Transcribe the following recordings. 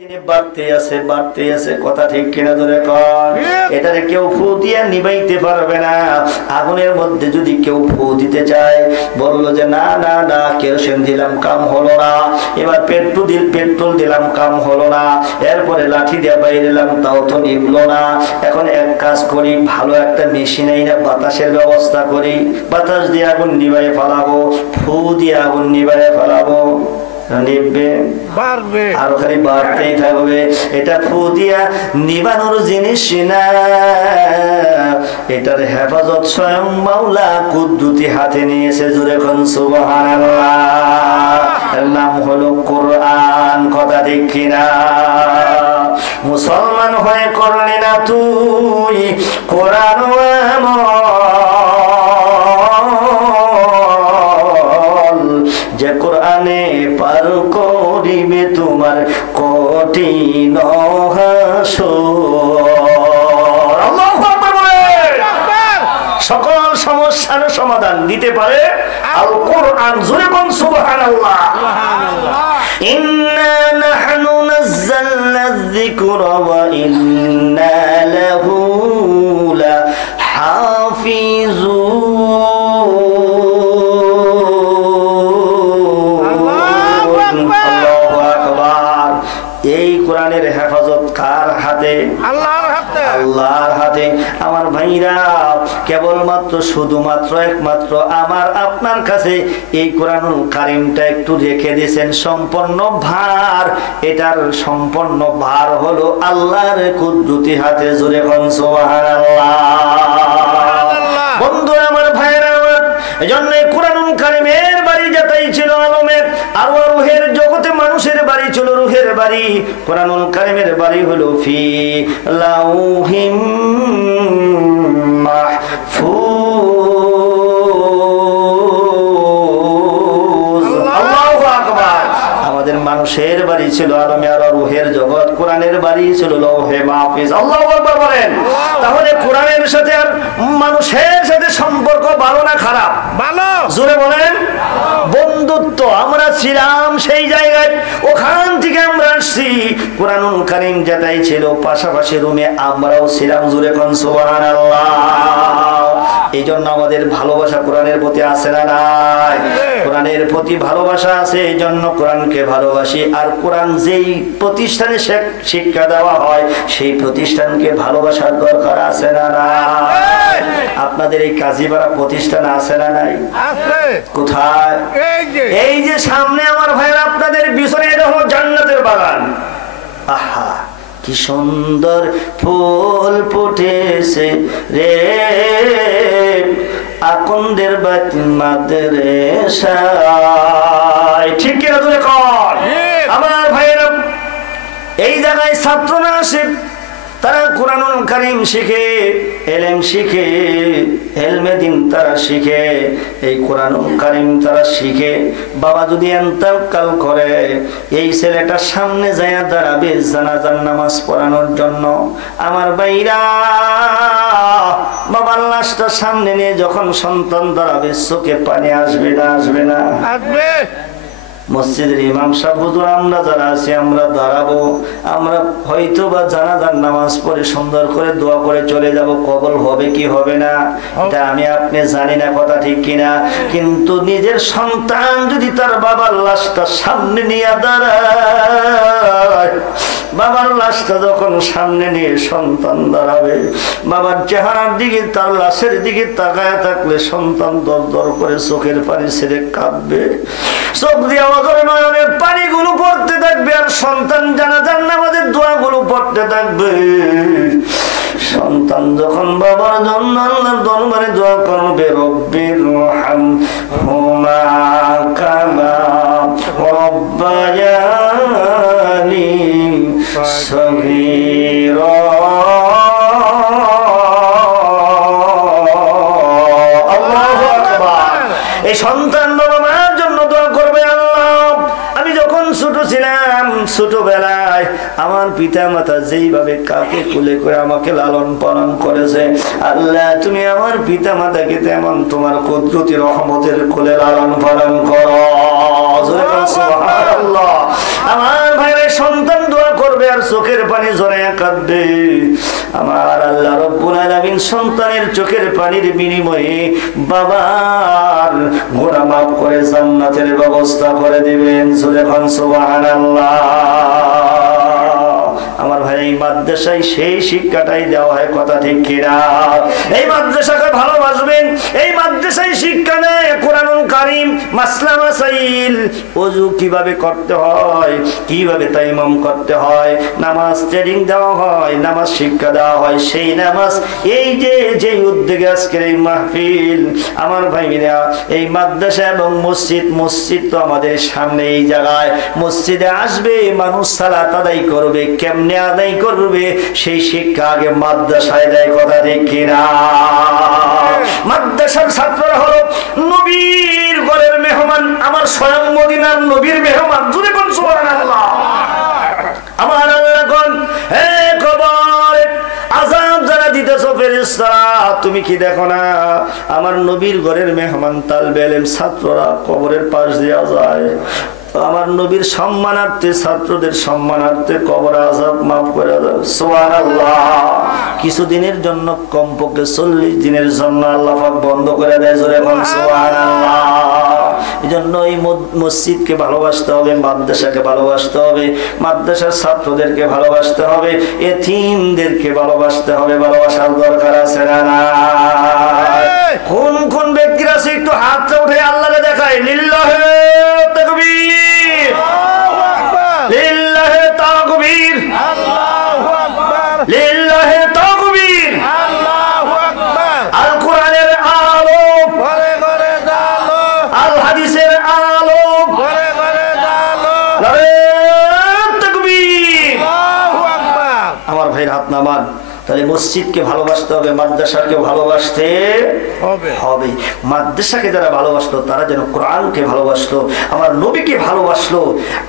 দিনে বাড়তে আছে কথা ঠিক কিনা ধরে কর। এটারে কেউ ফু দিয়া নিবাইতে পারবে না। আগুনের মধ্যে যদি কেউ ফু দিতে চায়, বললো যে না না না কেরোসিন দিলাম কাম হলো না, এবার পেট্রোল দিলাম কাম হলো না, এরপরে লাঠি দিয়ে বাইরে এলাম তাও তো নিবলো না। এখন এক কাজ করি, ভালো একটা মেশিন আইনা বাতাসের ব্যবস্থা করি, বাতাস দিয়ে আগুন নিবাই ফেলাবো, ফু দিয়ে আগুন নিবাই ফেলাবো, নিবে আরো খালি বাড়তেই থাকবে। এটা ফু দিয়া নিবানোর জিনিস না, এটার হেফাজত স্বয়ং মাওলা কুদ্দুতি হাতে নিয়েছে। জোরে কোন সুবহানাল্লাহ। এর নাম হলো কোরআন, কথা ঠিক কিনা? মুসলমান হয়ে করলি না তুই কোরআন যে কোরআনে পার করিবে তোমার কঠিন সকল সমস্যার সমাধান দিতে পারে আল কোরআন। জোরে কোন সুবহানাল্লাহ। ইন্না নাহনু নাযালনা যিকরা ওয়া ইন্না লাহু লাহাফিজুন। আল্লাহু আকবার। এই কোরআনের হেফাজত কার হাতে? আল্লাহর হাতে। আমার ভাইরা, কেবলমাত্র শুধুমাত্র একমাত্র আমার আপনার কাছে এই কোরআনুল কারীমটা একটু রেখে দিয়েছেন সম্পূর্ণ ভার। এটার সম্পূর্ণ ভার হলো আল্লাহর কুদরতি হাতে। জোরে কোন সুবহানাল্লাহ। বন্ধু আমার, ভাইরা আমার, এজন্য কোরআনুল কারীমের বাড়ি যেটাই ছিল আলমের আর রূহের জগতে, মানুষের বাড়ি ছিল রূহের বাড়ি। কোরআনুল কারীমের বাড়ি হলো ফি লাউহিম মাহফুজ। আল্লাহু আকবার। আমাদের মানুষের বাড়ি ছিল আলমে আর রূহের জগৎ, কোরআনের বাড়ি ছিল লৌহে মাহফুজ। আল্লাহু আকবার বলেন। তাহলে কোরআনের সাথে আর মানুষের সাথে সম্পর্ক ভালো না খারাপ? ভালো। জোরে বলেন। বন্ধুত্ব। আমরা ছিলাম সেই জায়গায়, ওখান থেকে আমরা আসছি। কোরআনুল কারীম যেটাই ছিল পাশাপাশি রুমে আমরাও ছিলাম। জোরে কোন সুবহানাল্লাহ। এই জন্য আমাদের ভালোবাসা কোরআনের প্রতি আছে না নাই? কোরআনের প্রতি ভালোবাসা আছে, এই জন্য কোরআনকে ভালোবাসি। আর কোরআন যেই প্রতিষ্ঠানে শিক্ষা দেওয়া হয় সেই প্রতিষ্ঠানকে ভালোবাসার দরকার আছে না নাই? আপনাদের এই কাজীপাড়া প্রতিষ্ঠান আছে না নাই? কোথায়? এই যে সামনে আমার ভাইরা, আপনাদের পিছনে এটা হলো জান্নাতের বাগান। আহা, কি সুন্দর ফুল ফুটেছে রে আকন্দের মাদ্রাসায়। ঠিক কিনা তুলে কর আমার ভাইরা। এই জায়গায় ছাত্র না আসে, তারা কোরআনুল কারীম শিখে, ইলম শিখে, ইলমে দ্বীন তারা শিখে, এই কোরআনুল কারীম তারা শিখে। বাবা যদি ইন্তেকাল করে, এই ছেলেটা সামনে যায় দাঁড়াবে জানাজার নামাজ পড়ানোর জন্য। আমার ভাইরা, বাবার লাশটা সামনে নিয়ে যখন সন্তান দাঁড়াবে, চোখে পানি আসবে না? আসবে না? আসবে। মসজিদের ইমাম সাহেব, হুজুর আমরা যারা আছি আমরা দাঁড়াবো, আমরা হয়তো বা জানাজার নামাজ পড়ে সুন্দর করে দোয়া করে চলে যাব, কবুল হবে কি হবে না এটা আমি আপনি জানি না, কথা ঠিক কিনা? কিন্তু নিজের সন্তান যদি তার বাবার লাশটা সামনে নিয়ে দাঁড়ায়, বাবার লাশটা যখন সামনে নিয়ে সন্তান দাঁড়াবে, বাবার চেহারার দিকে, তার লাশের দিকে তাকায় থাকলে সন্তান দর দর করে চোখের পানি ছেড়ে কাঁদবে, চোখ দিয়ে নয়নের পানিগুলো পড়তে থাকবে, আর সন্তান জানাজার নামাজের দোয়াগুলো পড়তে থাকবে। সন্তান যখন বাবার জন্য আল্লাহর দরবারে দোয়া করবে, রব্বির রহমহুমা কামা রাব্বায়ানি সগীরা। আল্লাহু আকবার। এই সন্তান বাবা মায়ের জন্য দোয়া করবে, আমি যখন ছোট ছিলাম, ছোটবেলায় আমার পিতা মাতা যেইভাবে কাকে কোলে করে আমাকে লালন পালন করেছে, আল্লাহ তুমি আমার পিতা মাতাকে তেমন তোমার কুদরতি রহমতের কোলে লালন পালন করো। সুবহানাল্লাহ। আমার ভাইয়ের সন্তান দোয়া করবে, চোখের পানি ঝরায়া কাঁদবে। আমার আল্লাহ রব্বুল আলামিন সন্তানের চোখের পানির বিনিময়ে বাবার গুনাহ মাফ করে জান্নাতের ব্যবস্থা করে দিবেন। সুবহানাল্লাহ। আমার ভাই, এই মাদ্রাসায় সেই শিক্ষাটাই দেওয়া হয়, কথা ঠিক কিনা? এই মাদ্রাসাকে ভালোবাসবেন। এই মাদ্রাসায় শিক্ষা নেয় কোরআনুল কারীম, মাসলা মাসাইল, ওযু কিভাবে করতে হয়, কিভাবে তায়াম্মুম করতে হয়, নামাজ ট্রেনিং দেওয়া হয়, নামাজ শিক্ষা দেওয়া হয়। সেই নামাজ এই যে উদ্যোগে আজকের এই মাহফিল, আমার ভাইরা, এই মাদ্রাসা এবং মসজিদ তো আমাদের সামনে। এই জায়গায় মসজিদে আসবে মানুষ, সালাত আদায় করবে, কেমনে আদায় করবে সেই শিক্ষা আগে মাদ্রাসায় দেয়, কথা ঠিক কিনা? মাদ্রাসার ছাত্ররা হলো নবীর ঘরের মেহমান, আমার স্বয়ং মদিনার নবীর মেহমান। জুড়ে কোন সুবহানাল্লাহ। আমার আল্লাহ কোন, হে কবর আযাব যারা দিতেছো ফেরেশতারা, তুমি কি দেখো না আমার নবীর ঘরের মেহমান তালবে ইলম ছাত্ররা কবরের পাশ দিয়ে যায়। আমার নবীর সম্মানার্থে, ছাত্রদের সম্মানার্থে কবর আযাব মাফ করে দাও। সুবহানাল্লাহ। কিছুদিনের জন্য, কমপক্ষে 40 দিনের জন্য আল্লাহ পাক বন্ধ করে দেয়। জোরে বল সুবহানাল্লাহ। এজন্য এই মসজিদকে ভালোবাসতে হবে, মাদ্রাসাকে ভালোবাসতে হবে, মাদ্রাসার ছাত্রদেরকে ভালোবাসতে হবে, এতিমদেরকে ভালোবাসতে হবে। ভালোবাসার দরকার আছে না? কোন কোন ব্যক্তিরা আছে একটু হাতটা উঠে আল্লাহকে দেখায়। লিল্লাহি তাকবীর, লিল্লাহি তাকবীর, আল্লাহু আকবার, লিল্লাহি তাকবীর, আল্লাহু আকবার। আল কোরআনের আলো ঘরে ঘরে জালো, আল হাদিসের আলো ঘরে ঘরে জালো, নারে তাকবীর, আল্লাহু আকবার। আমার ভাইয়ের হাত নামান। তাহলে মসজিদকে ভালোবাসতে হবে, মাদ্রাসাকে ভালোবাসতে হবে। মাদ্রাসাকে যারা ভালোবাসলো তারা যেন কোরআনকে ভালোবাসলো, আমার নবীকে ভালোবাসলো।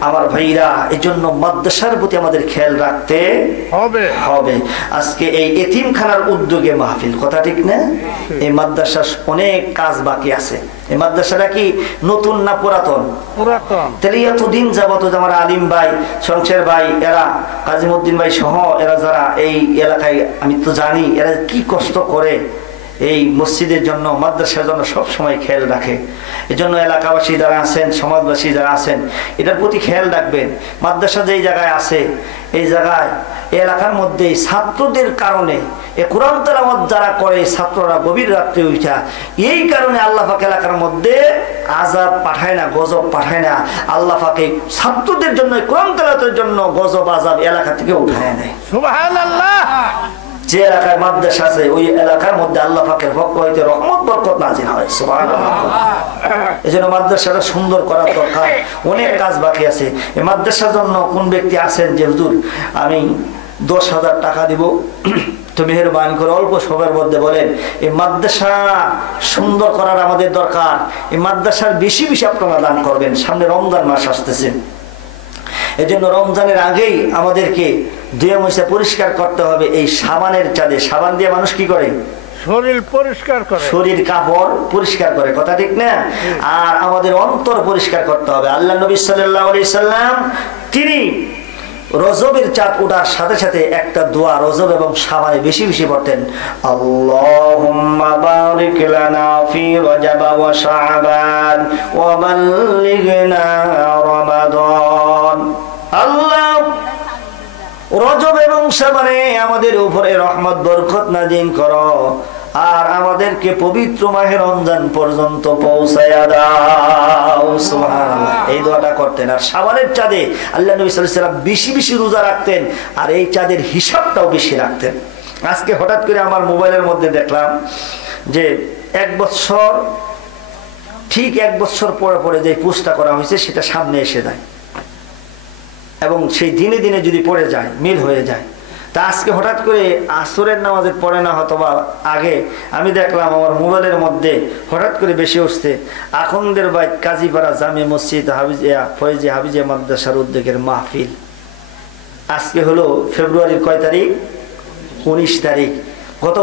আমার ভাইরা, এই জন্য মাদ্রাসার প্রতি আমাদের খেয়াল রাখতে হবে। আজকে এই এতিমখানার উদ্যোগে মাহফিল, কথা ঠিক না? এই মাদ্রাসার অনেক কাজ বাকি আছে। এই মাদ্রাসাটা কি নতুন না পুরাতন? তাহলে এতদিন যাবত আমার আলিম ভাই, শমশের ভাই, এরা কাজীমউদ্দিন ভাই সহ এরা যারা এই এলাকায়, আমি তো জানি এরা কি কষ্ট করে এই মসজিদের জন্য, মাদ্রাসার জন্য সব সময় খেয়াল রাখে। এজন্য এলাকাবাসী যারা আছেন, সমাজবাসী যারা আছেন, এটার প্রতি খেয়াল রাখবেন। মাদ্রাসা যেই জায়গায় আছে, এই জায়গায় এলাকার মধ্যে ছাত্রদের কারণে কোরআন তেলাওয়াত যারা করে, ছাত্ররা গভীর রাত্রে উঠা, এই কারণে আল্লাহ পাক এলাকার মধ্যে আযাব পাঠায় না, গজব পাঠায় না। আল্লাহ পাক ছাত্রদের জন্য, কোরআন তেলাওয়াতের জন্য গজব আযাব এলাকা থেকে উঠায় নেয়। সুবহানাল্লাহ। যে এলাকায় মাদ্রাসা আছে ওই এলাকার মধ্যে আল্লাহ পাকের পক্ষ হইতে রহমত বরকত নাযিল হয়। সুবহানাল্লাহ। এজন্য মাদ্রাসাটা সুন্দর করার দরকার। অনেক কাজ বাকি আছে। এই মাদ্রাসার জন্য কোন ব্যক্তি আছেন যে হুজুর আমি 10,000 টাকা দিব, তো মেহেরবানি করে অল্প সময়ের মধ্যে বলেন, এই মাদ্রাসা সুন্দর করার আমাদের দরকার। এই মাদ্রাসার বেশি বেশি আপনারা দান করবেন। সামনে রমজান মাস আসতেছে, এজন্য রমজানের আগেই আমাদেরকে দুয়ে মুছে পরিষ্কার করতে হবে। এই সাবানের চাঁদে, সাবান দিয়ে মানুষ কি করে? শরীর পরিষ্কার করে, শরীর কাপড় পরিষ্কার করে, কথা ঠিক না? আর আমাদের অন্তর পরিষ্কার করতে হবে। আল্লাহ নবী সাল্লাল্লাহু আলাইহি সাল্লাম তিনি রজবের চাঁদ ওঠার সাথে সাথে একটা দোয়া রজব এবং শাবানে বেশি বেশি পড়তেন। আল্লাহুম্মা বারিক লানা ফি রজব ওয়া শাবান ওয়া বাল্লিগনা রমাদান। আল্লাহ রজব এবং শাবানে আমাদের উপরে রহমত বরকত নাযিল করো, আর আমাদেরকে পবিত্র মাহে রমজান পর্যন্ত পৌঁছায়া দাও। সুবহানাল্লাহ। এই দোয়াটা করতেন। আর শাবানের চাঁদে আল্লাহ নবী সাল্লাল্লাহু আলাইহি ওয়াসাল্লাম বেশি বেশি রোজা রাখতেন, আর এই চাঁদের হিসাবটাও বেশি রাখতেন। আজকে হঠাৎ করে আমার মোবাইলের মধ্যে দেখলাম যে 1 বছর, ঠিক 1 বছর পরে পরে যে পোস্টটা করা হয়েছে সেটা সামনে এসে যায়, এবং সেই দিনে দিনে যদি পড়ে যায় মিল হয়ে যায়। তা আজকে হঠাৎ করে আসরের নামাজের পড়ে না হতবা আগে আমি দেখলাম আমার মোবাইলের মধ্যে হঠাৎ করে বেশি উঠছে আখন্দের বাইত কাজীপাড়া জামে মসজিদ হাফিজিয়া ফয়েজি হাফিজিয়া মাদ্রাসার উদ্যোগের মাহফিল। আজকে হলো ফেব্রুয়ারির কয় তারিখ? 19 তারিখ। গত